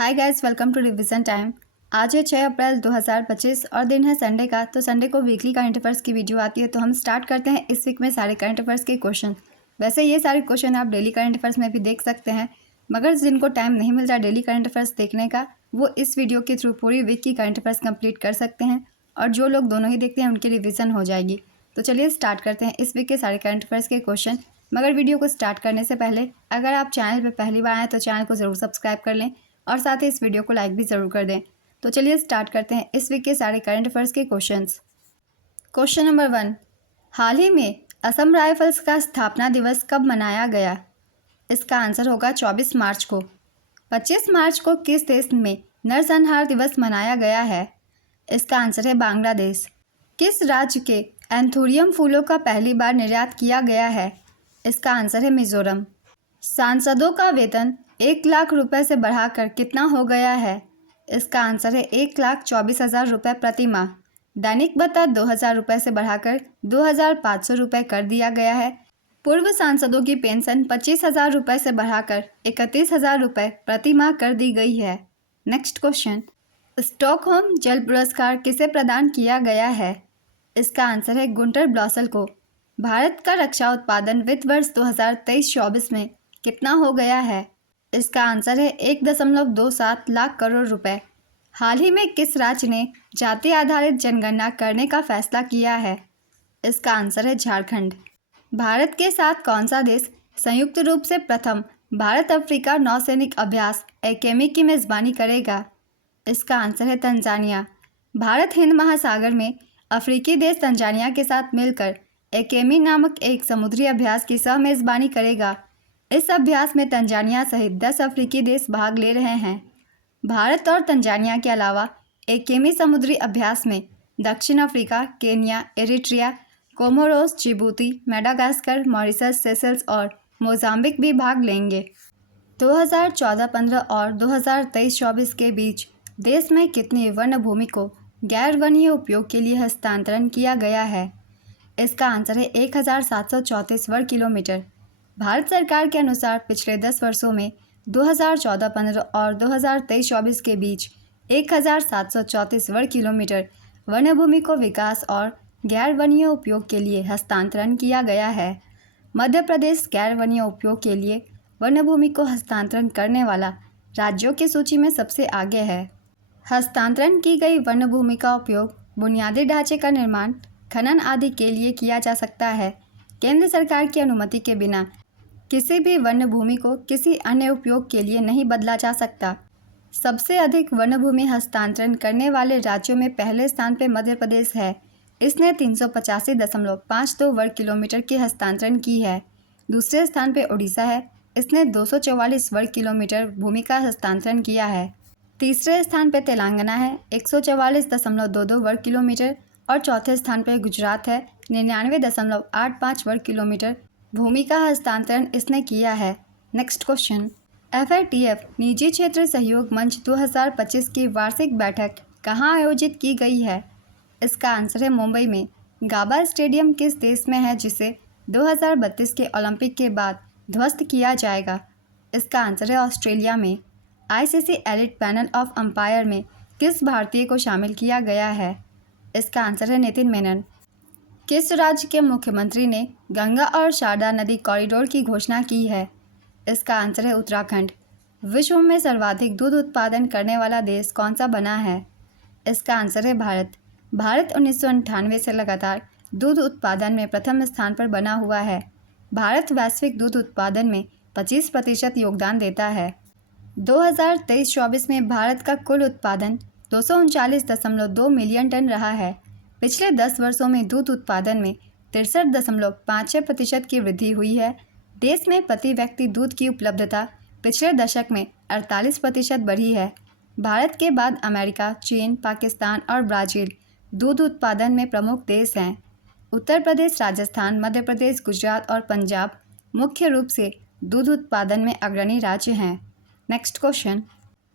Hi guys, welcome to revision time. आज है 6 अप्रैल 2025 और दिन है संडे का। तो संडे को वीकली करंट अफेयर्स की वीडियो आती है। तो हम स्टार्ट करते हैं इस वीक में सारे करंट अफेयर्स के क्वेश्चन। वैसे ये सारे क्वेश्चन आप डेली करंट अफेयर्स में भी देख सकते हैं, मगर जिनको टाइम नहीं मिलता डेली करंट अफेयर्स देखने का, वो इस वीडियो के थ्रू पूरी वीक की करंट अफेयर्स कंप्लीट कर सकते हैं। और जो लोग दोनों ही देखते हैं उनकी रिविजन हो जाएगी। तो चलिए स्टार्ट करते हैं इस वीक के सारे करंट अफेयर्स के क्वेश्चन। मगर वीडियो को स्टार्ट करने से पहले अगर आप चैनल पर पहली बार आएँ तो चैनल को ज़रूर सब्सक्राइब कर लें और साथ ही इस वीडियो को लाइक भी ज़रूर कर दें। तो चलिए स्टार्ट करते हैं इस वीक के सारे करंट अफेयर्स के क्वेश्चंस। क्वेश्चन नंबर 1, हाल ही में असम राइफल्स का स्थापना दिवस कब मनाया गया? इसका आंसर होगा 24 मार्च को। 25 मार्च को किस देश में नरसंहार दिवस मनाया गया है? इसका आंसर है बांग्लादेश। किस राज्य के एंथोरियम फूलों का पहली बार निर्यात किया गया है? इसका आंसर है मिजोरम। सांसदों का वेतन 1 लाख रुपए से बढ़ाकर कितना हो गया है? इसका आंसर है 1,24,000 रुपये प्रति माह। दैनिक भत्ता 2,000 रुपये से बढ़ाकर 2,500 रुपये कर दिया गया है। पूर्व सांसदों की पेंशन 25,000 रुपये से बढ़ाकर 31,000 रुपये प्रति माह कर दी गई है। नेक्स्ट क्वेश्चन, स्टॉकहोम जल पुरस्कार किसे प्रदान किया गया है? इसका आंसर है गुंटर ब्लॉसल को। भारत का रक्षा उत्पादन वित्त वर्ष 2023-24 में कितना हो गया है? इसका आंसर है 1.27 लाख करोड़ रुपए। हाल ही में किस राज्य ने जाति आधारित जनगणना करने का फैसला किया है? इसका आंसर है झारखंड। भारत के साथ कौन सा देश संयुक्त रूप से प्रथम भारत अफ्रीका नौसैनिक अभ्यास एकेमी की मेज़बानी करेगा? इसका आंसर है तंजानिया। भारत हिंद महासागर में अफ्रीकी देश तंजानिया के साथ मिलकर एकेमी नामक एक समुद्री अभ्यास की सह मेज़बानी करेगा। इस अभ्यास में तंजानिया सहित 10 अफ्रीकी देश भाग ले रहे हैं। भारत और तंजानिया के अलावा एकेमी समुद्री अभ्यास में दक्षिण Africa, Kenya, Eritrea, Comoros, Djibouti, Madagascar, Mauritius, Seychelles और मोजाम्बिक भी भाग लेंगे। 2014-15 और 2023-24 के बीच देश में कितनी वन भूमि को गैर वनीय उपयोग के लिए हस्तांतरण किया गया है? इसका आंसर है 1,734 वर्ग किलोमीटर। भारत सरकार के अनुसार पिछले 10 वर्षों में 2014-15 और 2023-24 के बीच 1,734 वर्ग किलोमीटर वन भूमि को विकास और गैर वनीय उपयोग के लिए हस्तांतरण किया गया है। मध्य प्रदेश गैर वनीय उपयोग के लिए वन भूमि को हस्तांतरण करने वाला राज्यों की सूची में सबसे आगे है। हस्तांतरण की गई वन भूमि का उपयोग बुनियादी ढांचे का निर्माण, खनन आदि के लिए किया जा सकता है। केंद्र सरकार की अनुमति के बिना किसी भी वन भूमि को किसी अन्य उपयोग के लिए नहीं बदला जा सकता। सबसे अधिक वन भूमि हस्तांतरण करने वाले राज्यों में पहले स्थान पर मध्य प्रदेश है। इसने 385.52 वर्ग किलोमीटर की हस्तांतरण की है। दूसरे स्थान पर उड़ीसा है। इसने 244 वर्ग किलोमीटर भूमि का हस्तांतरण किया है। तीसरे स्थान पर तेलंगाना है, 144.22 वर्ग किलोमीटर। और चौथे स्थान पर गुजरात है, 99.85 वर्ग किलोमीटर भूमि का हस्तांतरण इसने किया है। नेक्स्ट क्वेश्चन, FATF निजी क्षेत्र सहयोग मंच 2025 की वार्षिक बैठक कहाँ आयोजित की गई है? इसका आंसर है मुंबई में। गाबा स्टेडियम किस देश में है जिसे 2032 के ओलंपिक के बाद ध्वस्त किया जाएगा? इसका आंसर है ऑस्ट्रेलिया में। ICC elite panel of umpire में किस भारतीय को शामिल किया गया है? इसका आंसर है नितिन मेनन। किस राज्य के मुख्यमंत्री ने गंगा और शारदा नदी कॉरिडोर की घोषणा की है? इसका आंसर है उत्तराखंड। विश्व में सर्वाधिक दूध उत्पादन करने वाला देश कौन सा बना है? इसका आंसर है भारत। भारत 1998 से लगातार दूध उत्पादन में प्रथम स्थान पर बना हुआ है। भारत वैश्विक दूध उत्पादन में 25% योगदान देता है। 2023-24 में भारत का कुल उत्पादन 239.2 मिलियन टन रहा है। पिछले 10 वर्षों में दूध उत्पादन में 63.56% की वृद्धि हुई है। देश में प्रति व्यक्ति दूध की उपलब्धता पिछले दशक में 48% बढ़ी है। भारत के बाद अमेरिका, चीन, पाकिस्तान और ब्राज़ील दूध उत्पादन में प्रमुख देश हैं। उत्तर प्रदेश, राजस्थान, मध्य प्रदेश, गुजरात और पंजाब मुख्य रूप से दूध उत्पादन में अग्रणी राज्य हैं। नेक्स्ट क्वेश्चन,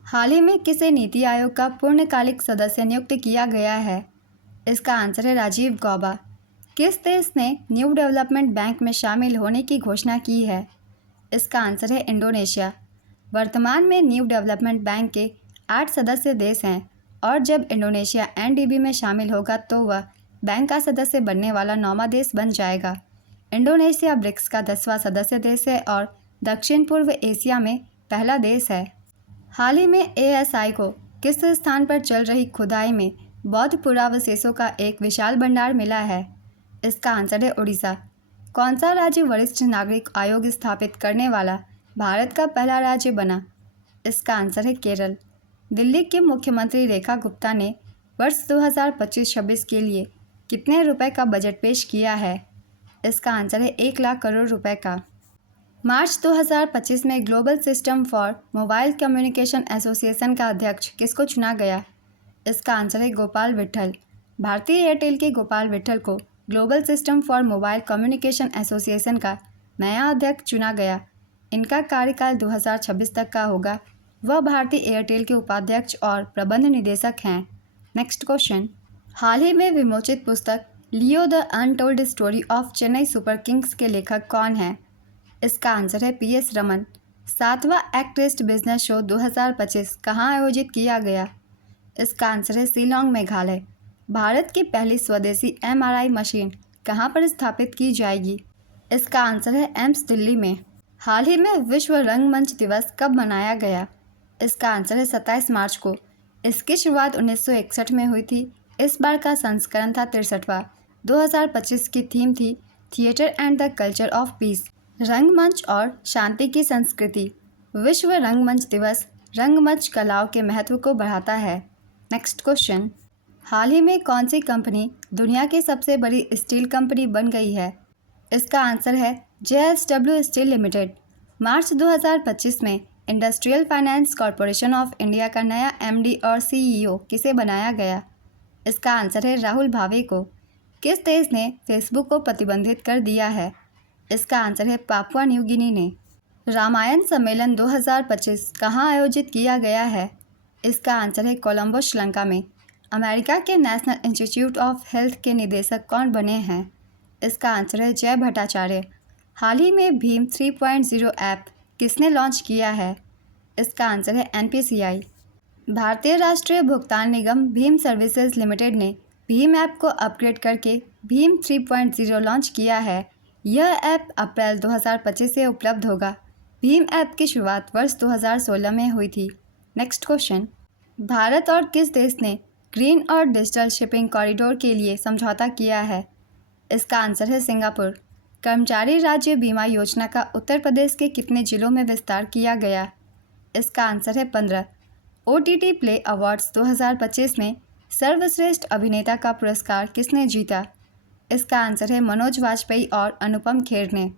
हाल ही में किसे नीति आयोग का पूर्णकालिक सदस्य नियुक्त किया गया है? इसका आंसर है राजीव गौबा। किस देश ने न्यू डेवलपमेंट बैंक में शामिल होने की घोषणा की है? इसका आंसर है इंडोनेशिया। वर्तमान में न्यू डेवलपमेंट बैंक के 8 सदस्य देश हैं और जब इंडोनेशिया एनडीबी में शामिल होगा तो वह बैंक का सदस्य बनने वाला 9वां देश बन जाएगा। इंडोनेशिया ब्रिक्स का 10वां सदस्य देश है और दक्षिण पूर्व एशिया में पहला देश है। हाल ही में एएसआई को किस स्थान पर चल रही खुदाई में बौद्ध पुरावशेषों का एक विशाल भंडार मिला है? इसका आंसर है उड़ीसा। कौन सा राज्य वरिष्ठ नागरिक आयोग स्थापित करने वाला भारत का पहला राज्य बना? इसका आंसर है केरल। दिल्ली की मुख्यमंत्री रेखा गुप्ता ने वर्ष 2025-26 के लिए कितने रुपए का बजट पेश किया है? इसका आंसर है 1 लाख करोड़ रुपए का। मार्च 2025 में global system for mobile communication association का अध्यक्ष किसको चुना गया? इसका आंसर है गोपाल विट्ठल। भारतीय एयरटेल के गोपाल विट्ठल को global system for mobile communication association का नया अध्यक्ष चुना गया। इनका कार्यकाल 2026 तक का होगा। वह भारतीय एयरटेल के उपाध्यक्ष और प्रबंध निदेशक हैं। नेक्स्ट क्वेश्चन, हाल ही में विमोचित पुस्तक Leo the untold story of Chennai super kings के लेखक कौन है? इसका आंसर है पीएस रमन। 7वां एक्ट ईस्ट बिजनेस शो 2025 कहाँ आयोजित किया गया? इसका आंसर है शिलांग, मेघालय। भारत की पहली स्वदेशी एमआरआई मशीन कहाँ पर स्थापित की जाएगी? इसका आंसर है एम्स, दिल्ली में। हाल ही में विश्व रंगमंच दिवस कब मनाया गया? इसका आंसर है 27 मार्च को। इसकी शुरुआत 1961 में हुई थी। इस बार का संस्करण था 63वां। 2025 की थीम थी theatre and the culture of peace, रंगमंच और शांति की संस्कृति। विश्व रंगमंच दिवस रंगमंच कलाओं के महत्व को बढ़ाता है। नेक्स्ट क्वेश्चन, हाल ही में कौन सी कंपनी दुनिया की सबसे बड़ी स्टील कंपनी बन गई है? इसका आंसर है JSW स्टील लिमिटेड। मार्च 2025 में industrial finance corporation of India का नया MD और CEO किसे बनाया गया? इसका आंसर है राहुल भावे को। किस देश ने फेसबुक को प्रतिबंधित कर दिया है? इसका आंसर है पापुआ न्यू गिनी ने। रामायण सम्मेलन 2025 कहाँ आयोजित किया गया है? इसका आंसर है कोलंबो, श्रीलंका में। अमेरिका के नेशनल इंस्टीट्यूट ऑफ हेल्थ के निदेशक कौन बने हैं? इसका आंसर है जय भट्टाचार्य। हाल ही में भीम 3.0 ऐप किसने लॉन्च किया है? इसका आंसर है NPCI। भारतीय राष्ट्रीय भुगतान निगम भीम सर्विसेज लिमिटेड ने भीम ऐप को अपग्रेड करके भीम 3.0 लॉन्च किया है। यह ऐप अप्रैल 2025 से उपलब्ध होगा। भीम ऐप की शुरुआत वर्ष 2016 में हुई थी। नेक्स्ट क्वेश्चन, भारत और किस देश ने ग्रीन और डिजिटल शिपिंग कॉरिडोर के लिए समझौता किया है? इसका आंसर है सिंगापुर। कर्मचारी राज्य बीमा योजना का उत्तर प्रदेश के कितने जिलों में विस्तार किया गया? इसका आंसर है 15। OTT प्ले अवार्ड्स 2025 में सर्वश्रेष्ठ अभिनेता का पुरस्कार किसने जीता? इसका आंसर है मनोज वाजपेयी और अनुपम खेर ने।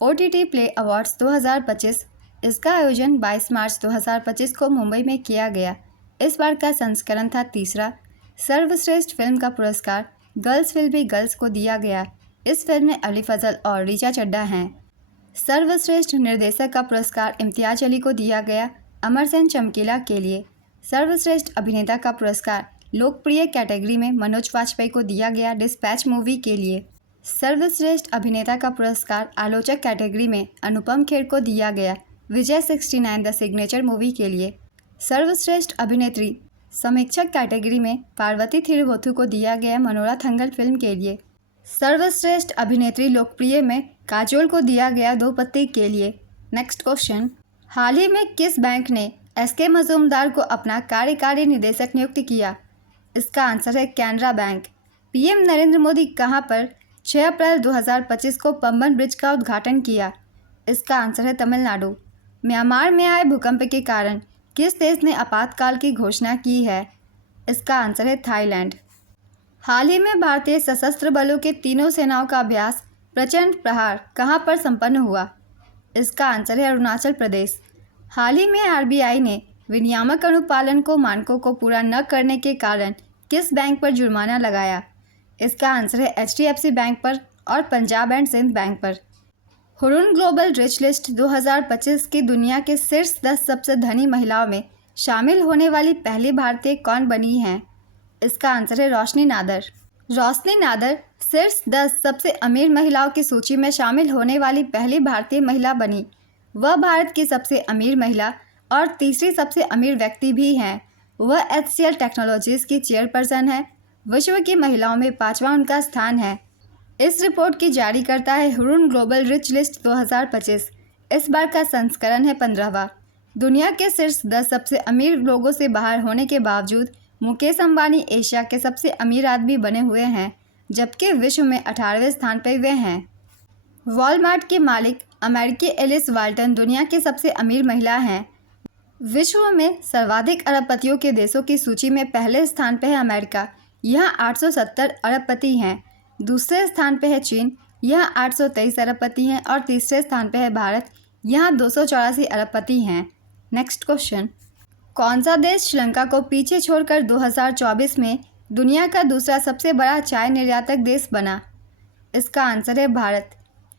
OTT प्ले अवार्ड्स 2025, इसका आयोजन 22 मार्च 2025 को मुंबई में किया गया। इस बार का संस्करण था 3रा। सर्वश्रेष्ठ फिल्म का पुरस्कार गर्ल्स विल बी गर्ल्स को दिया गया। इस फिल्म में अली फजल और ऋचा चड्ढा हैं। सर्वश्रेष्ठ निर्देशक का पुरस्कार इम्तियाज अली को दिया गया, अमर सेन चमकीला के लिए। सर्वश्रेष्ठ अभिनेता का पुरस्कार लोकप्रिय कैटेगरी में मनोज वाजपेयी को दिया गया, डिस्पैच मूवी के लिए। सर्वश्रेष्ठ अभिनेता का पुरस्कार आलोचक कैटेगरी में अनुपम खेर को दिया गया, विजय 69 द सिग्नेचर मूवी के लिए। सर्वश्रेष्ठ अभिनेत्री समीक्षक कैटेगरी में पार्वती थिरुवोथु को दिया गया, मनोरा थंगल फिल्म के लिए। सर्वश्रेष्ठ अभिनेत्री लोकप्रिय में काजोल को दिया गया, दो पत्ती के लिए। नेक्स्ट क्वेश्चन, हाल ही में किस बैंक ने SK मजूमदार को अपना कार्यकारी निदेशक नियुक्त किया? इसका आंसर है कैनरा बैंक। PM नरेंद्र मोदी कहां पर 6 अप्रैल 2025 को पंबन ब्रिज का उद्घाटन किया? इसका आंसर है तमिलनाडु। म्यांमार में आए भूकंप के कारण किस देश ने आपातकाल की घोषणा की है? इसका आंसर है थाईलैंड। हाल ही में भारतीय सशस्त्र बलों के तीनों सेनाओं का अभ्यास प्रचंड प्रहार कहां पर संपन्न हुआ? इसका आंसर है अरुणाचल प्रदेश। हाल ही में RBI ने विनियामक अनुपालन को मानकों को पूरा न करने के कारण किस बैंक पर जुर्माना लगाया? इसका आंसर है HDFC बैंक पर और पंजाब एंड सिंध बैंक पर। हुरुन ग्लोबल रिच लिस्ट 2025 की दुनिया के शीर्ष 10 सबसे धनी महिलाओं में शामिल होने वाली पहली भारतीय कौन बनी है? इसका आंसर है रोशनी नादर। रोशनी नादर शीर्ष 10 सबसे अमीर महिलाओं की सूची में शामिल होने वाली पहली भारतीय महिला बनी। वह भारत की सबसे अमीर महिला और तीसरी सबसे अमीर व्यक्ति भी हैं। वह HCL टेक्नोलॉजीज की चेयरपर्सन है। विश्व की महिलाओं में 5वां उनका स्थान है। इस रिपोर्ट की जारी करता है हुरुन ग्लोबल रिच लिस्ट 2025। इस बार का संस्करण है 15वां। दुनिया के शीर्ष 10 सबसे अमीर लोगों से बाहर होने के बावजूद मुकेश अंबानी एशिया के सबसे अमीर आदमी बने हुए हैं, जबकि विश्व में 18वें स्थान पर वे हैं। वॉलमार्ट के मालिक अमेरिकी एलिस वाल्टन दुनिया की सबसे अमीर महिला हैं। विश्व में सर्वाधिक अरबपतियों के देशों की सूची में पहले स्थान पर है अमेरिका, यहाँ 870 अरबपति हैं। दूसरे स्थान पर है चीन, यहाँ 823 अरबपति हैं और तीसरे स्थान पर है भारत, यहाँ 284 अरबपति हैं। नेक्स्ट क्वेश्चन, कौन सा देश श्रीलंका को पीछे छोड़कर 2024 में दुनिया का दूसरा सबसे बड़ा चाय निर्यातक देश बना? इसका आंसर है भारत।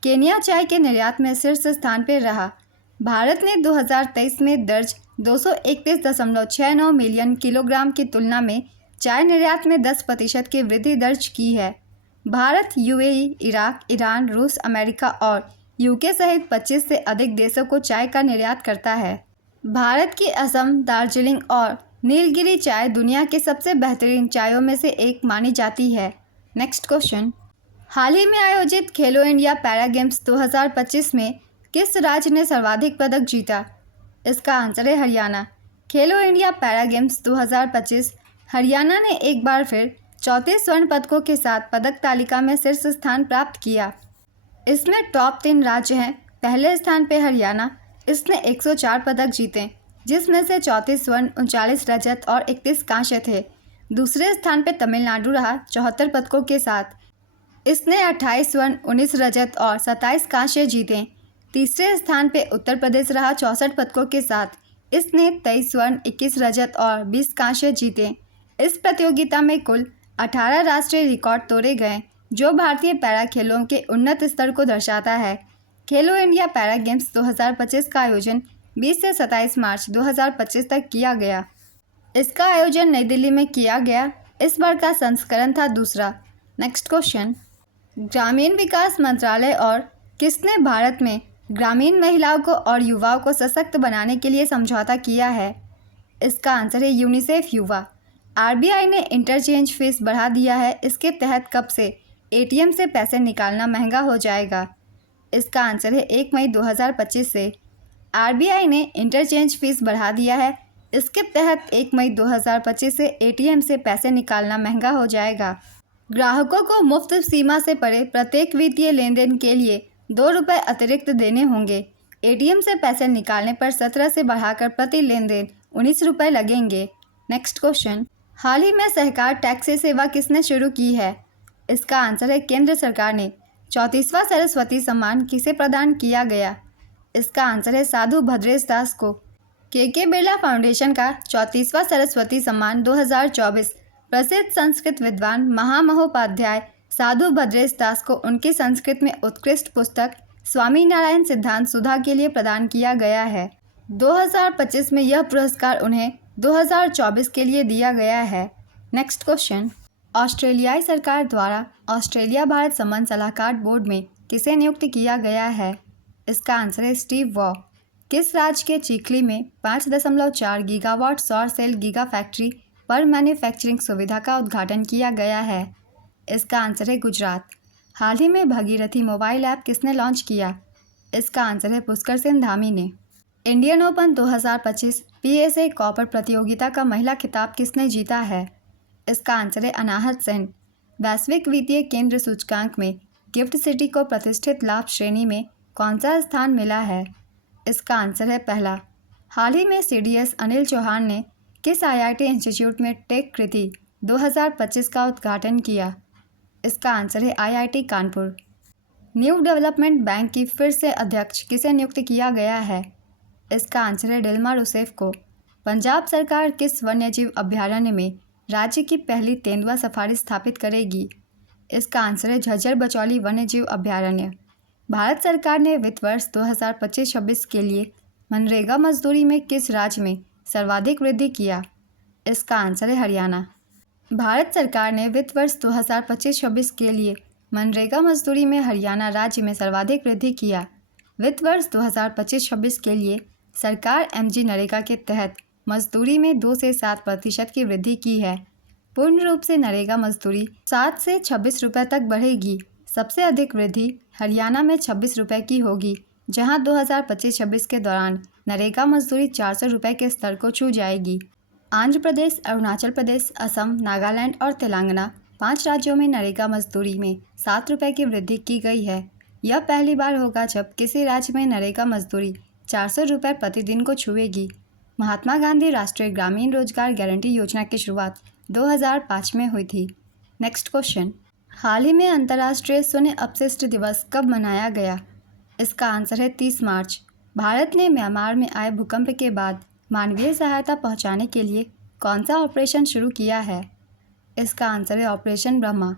केन्या चाय के निर्यात में शीर्ष स्थान पर रहा। भारत ने 2023 में दर्ज 231.69 मिलियन किलोग्राम की तुलना में चाय निर्यात में 10% की वृद्धि दर्ज की है। भारत UAE, इराक, ईरान, रूस, अमेरिका और UK सहित 25 से अधिक देशों को चाय का निर्यात करता है। भारत की असम, दार्जिलिंग और नीलगिरी चाय दुनिया के सबसे बेहतरीन चायों में से एक मानी जाती है। नेक्स्ट क्वेश्चन, हाल ही में आयोजित खेलो इंडिया पैरा गेम्स 2025 में किस राज्य ने सर्वाधिक पदक जीता? इसका आंसर है हरियाणा। खेलो इंडिया पैरा गेम्स 2025 हरियाणा ने एक बार फिर 34 स्वर्ण पदकों के साथ पदक तालिका में शीर्ष स्थान प्राप्त किया। इसमें टॉप 3 राज्य हैं। पहले स्थान पर हरियाणा, इसने 104 पदक जीते, जिसमें से 34 स्वर्ण, 39 रजत और 31 कांस्य थे। दूसरे स्थान पर तमिलनाडु रहा 74 पदकों के साथ, इसने 28 स्वर्ण, 19 रजत और 27 कांस्य जीते। तीसरे स्थान पर उत्तर प्रदेश रहा 64 पदकों के साथ, इसने 23 स्वर्ण, 21 रजत और 20 कांस्य जीते। इस प्रतियोगिता में कुल 18 राष्ट्रीय रिकॉर्ड तोड़े गए, जो भारतीय पैरा खेलों के उन्नत स्तर को दर्शाता है। खेलो इंडिया पैरा गेम्स 2025 का आयोजन 20 से 27 मार्च 2025 तक किया गया। इसका आयोजन नई दिल्ली में किया गया। इस बार का संस्करण था दूसरा। नेक्स्ट क्वेश्चन, ग्रामीण विकास मंत्रालय और किसने भारत में ग्रामीण महिलाओं को और युवाओं को सशक्त बनाने के लिए समझौता किया है? इसका आंसर है यूनिसेफ युवा। RBI ने इंटरचेंज फीस बढ़ा दिया है। इसके तहत कब से ATM से पैसे निकालना महंगा हो जाएगा? इसका आंसर है 1 मई 2025 से। RBI ने इंटरचेंज फीस बढ़ा दिया है। इसके तहत 1 मई 2025 से ATM से पैसे निकालना महंगा हो जाएगा। ग्राहकों को मुफ्त सीमा से परे प्रत्येक वित्तीय लेन देन के लिए 2 रुपये अतिरिक्त देने होंगे। ATM से पैसे निकालने पर 17 से बढ़ाकर प्रति लेन देन 19 रुपये लगेंगे। नेक्स्ट क्वेश्चन, हाल ही में सहकार टैक्सी सेवा किसने शुरू की है? इसका आंसर है केंद्र सरकार ने। 34वां सरस्वती सम्मान किसे प्रदान किया गया? इसका आंसर है साधु भद्रेश दास को। KK बिरला फाउंडेशन का 34वां सरस्वती सम्मान 2024 प्रसिद्ध संस्कृत विद्वान महामहोपाध्याय साधु भद्रेश दास को उनकी संस्कृत में उत्कृष्ट पुस्तक स्वामी नारायण सिद्धांत सुधा के लिए प्रदान किया गया है। 2025 में यह पुरस्कार उन्हें 2024 के लिए दिया गया है। नेक्स्ट क्वेश्चन, ऑस्ट्रेलियाई सरकार द्वारा ऑस्ट्रेलिया भारत संबंध सलाहकार बोर्ड में किसे नियुक्त किया गया है? इसका आंसर है स्टीव वॉ। किस राज्य के चिखली में 5.4 गीगावाट सौर सेल गीगा फैक्ट्री पर मैन्युफैक्चरिंग सुविधा का उद्घाटन किया गया है? इसका आंसर है गुजरात। हाल ही में भगीरथी मोबाइल ऐप किसने लॉन्च किया? इसका आंसर है पुष्कर सेन धामी ने। इंडियन ओपन 2025 PSA कॉपर प्रतियोगिता का महिला खिताब किसने जीता है? इसका आंसर है अनाहत सेन। वैश्विक वित्तीय केंद्र सूचकांक में गिफ्ट सिटी को प्रतिष्ठित लाभ श्रेणी में कौन सा स्थान मिला है? इसका आंसर है पहला। हाल ही में CDS अनिल चौहान ने किस IIT इंस्टीट्यूट में टेक कृति 2025 का उद्घाटन किया? इसका आंसर है IIT Kanpur. New development bank की फिर से अध्यक्ष किसे नियुक्त किया गया है? इसका आंसर है डिल्मा रूसेफ को। पंजाब सरकार किस वन्यजीव अभयारण्य में राज्य की पहली तेंदुआ सफारी स्थापित करेगी? इसका आंसर है झज्जर बचौली वन्यजीव अभयारण्य। भारत सरकार ने वित्त वर्ष 2025-26 के लिए मनरेगा मजदूरी में किस राज्य में सर्वाधिक वृद्धि किया? इसका आंसर है हरियाणा। भारत सरकार ने वित्त वर्ष 2025-26 के लिए मनरेगा मजदूरी में हरियाणा राज्य में सर्वाधिक वृद्धि किया। वित्त वर्ष 2025-26 के लिए सरकार एमजी नरेगा के तहत मजदूरी में 2 से 7% की वृद्धि की है। पूर्ण रूप से नरेगा मजदूरी 7 से 26 रुपये तक बढ़ेगी। सबसे अधिक वृद्धि हरियाणा में 26 रुपये की होगी, जहां 2025-26 के दौरान नरेगा मजदूरी 400 रुपये के स्तर को छू जाएगी। आंध्र प्रदेश, अरुणाचल प्रदेश, असम, नागालैंड और तेलंगाना 5 राज्यों में नरेगा मजदूरी में 7 रुपये की वृद्धि की गई है। यह पहली बार होगा जब किसी राज्य में नरेगा मजदूरी 400 रुपये प्रतिदिन को छुएगी। महात्मा गांधी राष्ट्रीय ग्रामीण रोजगार गारंटी योजना की शुरुआत 2005 में हुई थी। नेक्स्ट क्वेश्चन, हाल ही में अंतर्राष्ट्रीय शून्य अपशिष्ट दिवस कब मनाया गया? इसका आंसर है 30 मार्च। भारत ने म्यांमार में आए भूकंप के बाद मानवीय सहायता पहुंचाने के लिए कौन सा ऑपरेशन शुरू किया है? इसका आंसर है ऑपरेशन ब्रह्मा।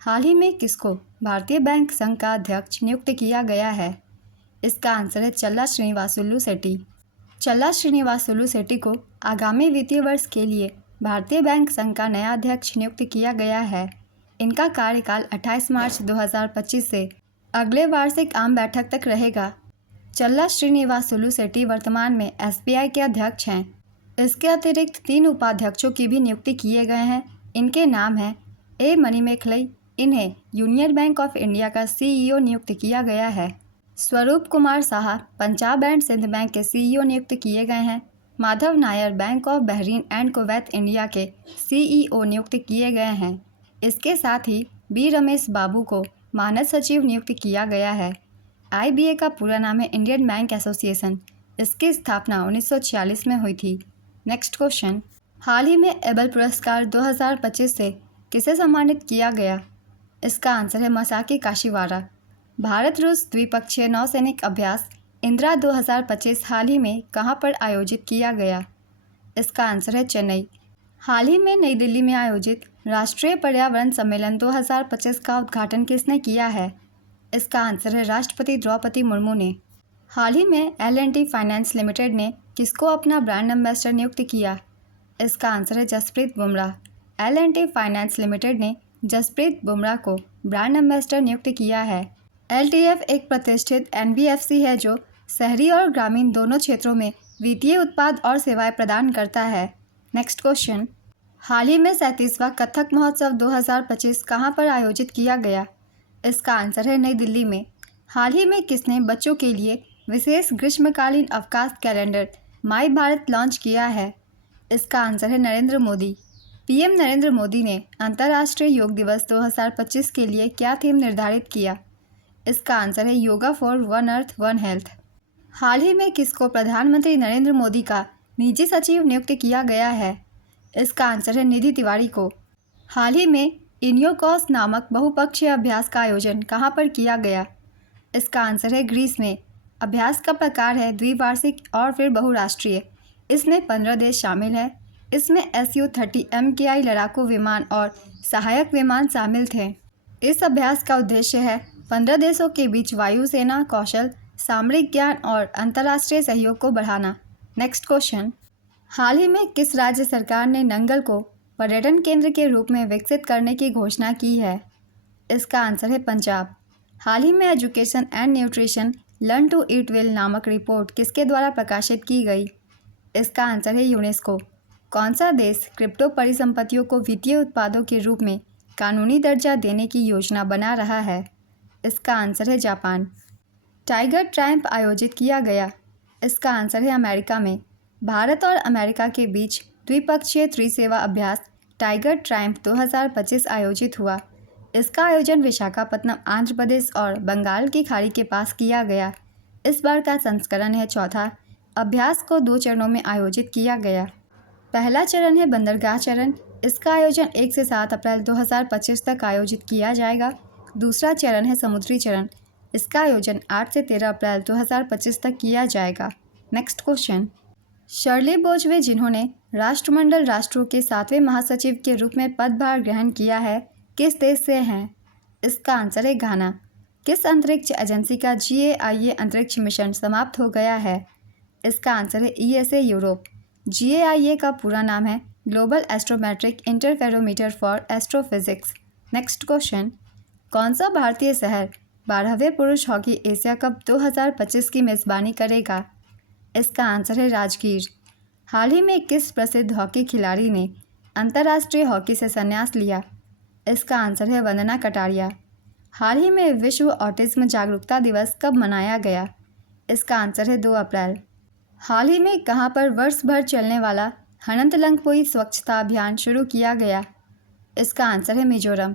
हाल ही में किसको भारतीय बैंक संघ का अध्यक्ष नियुक्त किया गया है? इसका आंसर है चल्ला श्रीनिवासुलु शेट्टी। चल्ला श्रीनिवासुलु शेट्टी को आगामी वित्तीय वर्ष के लिए भारतीय बैंक संघ का नया अध्यक्ष नियुक्त किया गया है। इनका कार्यकाल 28 मार्च 2025 से अगले वार्षिक आम बैठक तक रहेगा। चल्ला श्रीनिवासुलु शेट्टी वर्तमान में एसबीआई के अध्यक्ष हैं। इसके अतिरिक्त 3 उपाध्यक्षों की भी नियुक्ति किए गए हैं। इनके नाम हैं ए मणिमेखलई, इन्हें यूनियन बैंक ऑफ इंडिया का सीईओ नियुक्त किया गया है। स्वरूप कुमार साहा पंजाब एंड सिंध बैंक के सीईओ नियुक्त किए गए हैं। Madhav Nair bank of Bahrain and Kuwait India के सीईओ नियुक्त किए गए हैं। इसके साथ ही बी रमेश बाबू को मानद सचिव नियुक्त किया गया है। आईबीए का पूरा नाम है इंडियन बैंक एसोसिएशन। इसकी स्थापना 1946 में हुई थी। नेक्स्ट क्वेश्चन, हाल ही में एबल पुरस्कार 2025 से किसे सम्मानित किया गया? इसका आंसर है मसाकी काशिवारा। भारत रूस द्विपक्षीय नौसैनिक अभ्यास इंदिरा 2025 हाल ही में कहां पर आयोजित किया गया? इसका आंसर है चेन्नई। हाल ही में नई दिल्ली में आयोजित राष्ट्रीय पर्यावरण सम्मेलन 2025 का उद्घाटन किसने किया है? इसका आंसर है राष्ट्रपति द्रौपदी मुर्मू ने। हाल ही में L&T फाइनेंस लिमिटेड ने किसको अपना ब्रांड एम्बेसडर नियुक्त किया? इसका आंसर है Jasprit Bumrah. L&T finance limited ने जसप्रीत बुमराह को ब्रांड एम्बेसडर नियुक्त किया है। LTF एक प्रतिष्ठित NBFC है जो शहरी और ग्रामीण दोनों क्षेत्रों में वित्तीय उत्पाद और सेवाएं प्रदान करता है। नेक्स्ट क्वेश्चन, हाल ही में 37वां कथक महोत्सव 2025 कहां पर आयोजित किया गया? इसका आंसर है नई दिल्ली में। हाल ही में किसने बच्चों के लिए विशेष ग्रीष्मकालीन अवकाश कैलेंडर माई भारत लॉन्च किया है? इसका आंसर है नरेंद्र मोदी। पीएम नरेंद्र मोदी ने अंतर्राष्ट्रीय योग दिवस 2025 के लिए क्या थीम निर्धारित किया? इसका आंसर है yoga for one earth one health. हाल ही में किसको प्रधानमंत्री नरेंद्र मोदी का निजी सचिव नियुक्त किया गया है? इसका आंसर है निधि तिवारी को। हाल ही में इनियोकॉस नामक बहुपक्षीय अभ्यास का आयोजन कहां पर किया गया? इसका आंसर है ग्रीस में। अभ्यास का प्रकार है द्विवार्षिक और फिर बहुराष्ट्रीय। इसमें 15 देश शामिल हैं। इसमें Su-30 MKI लड़ाकू विमान और सहायक विमान शामिल थे। इस अभ्यास का उद्देश्य है 15 देशों के बीच वायुसेना कौशल, सामरिक ज्ञान और अंतर्राष्ट्रीय सहयोग को बढ़ाना। नेक्स्ट क्वेश्चन, हाल ही में किस राज्य सरकार ने नंगल को पर्यटन केंद्र के रूप में विकसित करने की घोषणा की है? इसका आंसर है पंजाब। हाल ही में education and nutrition learn to eat well नामक रिपोर्ट किसके द्वारा प्रकाशित की गई? इसका आंसर है यूनेस्को। कौन सा देश क्रिप्टो परिसंपत्तियों को वित्तीय उत्पादों के रूप में कानूनी दर्जा देने की योजना बना रहा है? इसका आंसर है जापान। टाइगर ट्रायम्फ आयोजित किया गया। इसका आंसर है अमेरिका में। भारत और अमेरिका के बीच द्विपक्षीय त्रिसेवा अभ्यास टाइगर ट्रायम्फ 2025 आयोजित हुआ। इसका आयोजन विशाखापत्तनम, आंध्र प्रदेश और बंगाल की खाड़ी के पास किया गया। इस बार का संस्करण है चौथा। अभ्यास को 2 चरणों में आयोजित किया गया। पहला चरण है बंदरगाह चरण। इसका आयोजन 1 से 7 अप्रैल 2025 तक आयोजित किया जाएगा। दूसरा चरण है समुद्री चरण। इसका आयोजन 8 से 13 अप्रैल 2025 तक किया जाएगा। नेक्स्ट क्वेश्चन, शर्ली बोजवे जिन्होंने राष्ट्रमंडल राष्ट्रों के 7वें महासचिव के रूप में पदभार ग्रहण किया है, किस देश से हैं? इसका आंसर है घाना। किस अंतरिक्ष एजेंसी का GAIA अंतरिक्ष मिशन समाप्त हो गया है? इसका आंसर है ESA यूरोप। GAIA का पूरा नाम है global astrometric interferometer for astrophysics. Next question, कौन सा भारतीय शहर 12वें पुरुष हॉकी एशिया कप 2025 की मेज़बानी करेगा? इसका आंसर है राजगीर। हाल ही में किस प्रसिद्ध हॉकी खिलाड़ी ने अंतर्राष्ट्रीय हॉकी से संन्यास लिया? इसका आंसर है वंदना कटारिया। हाल ही में विश्व ऑटिज्म जागरूकता दिवस कब मनाया गया? इसका आंसर है 2 अप्रैल। हाल ही में कहां पर वर्ष भर चलने वाला हनंतलंगपोई स्वच्छता अभियान शुरू किया गया? इसका आंसर है मिजोरम।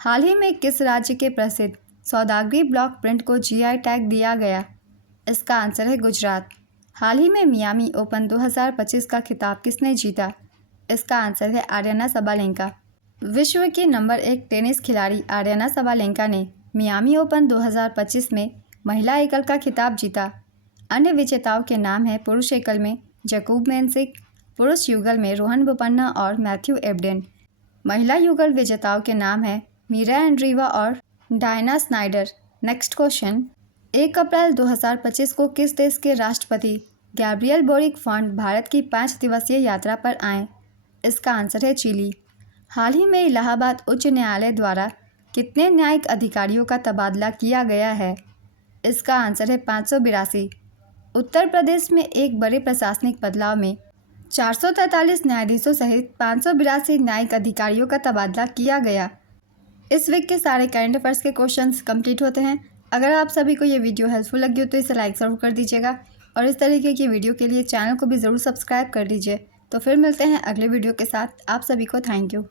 हाल ही में किस राज्य के प्रसिद्ध सौदागरी ब्लॉक प्रिंट को जीआई टैग दिया गया? इसका आंसर है गुजरात। हाल ही में मियामी ओपन 2025 का खिताब किसने जीता? इसका आंसर है आर्याना सबालेंका। विश्व की नंबर 1 टेनिस खिलाड़ी आर्याना सबालेंका ने मियामी ओपन 2025 में महिला एकल का खिताब जीता। अन्य विजेताओं के नाम हैं पुरुष एकल में जैकूब मेंसिक, पुरुष युगल में रोहन बोपन्ना और मैथ्यू एबडेन। महिला युगल विजेताओं के नाम हैं मीरा एंड्रीवा और डायना स्नाइडर। नेक्स्ट क्वेश्चन, 1 अप्रैल 2025 को किस देश के राष्ट्रपति गैब्रियल बोरिक फॉन्ट भारत की 5 दिवसीय यात्रा पर आए? इसका आंसर है चिली। हाल ही में इलाहाबाद उच्च न्यायालय द्वारा कितने न्यायिक अधिकारियों का तबादला किया गया है? इसका आंसर है 582। उत्तर प्रदेश में एक बड़े प्रशासनिक बदलाव में 443 न्यायाधीशों सहित 582 न्यायिक अधिकारियों का तबादला किया गया। इस वीक के सारे करंट अफेयर्स के क्वेश्चंस कंप्लीट होते हैं। अगर आप सभी को ये वीडियो हेल्पफुल लगी हो तो इसे लाइक ज़रूर कर दीजिएगा और इस तरीके की वीडियो के लिए चैनल को भी ज़रूर सब्सक्राइब कर लीजिए। तो फिर मिलते हैं अगले वीडियो के साथ। आप सभी को थैंक यू।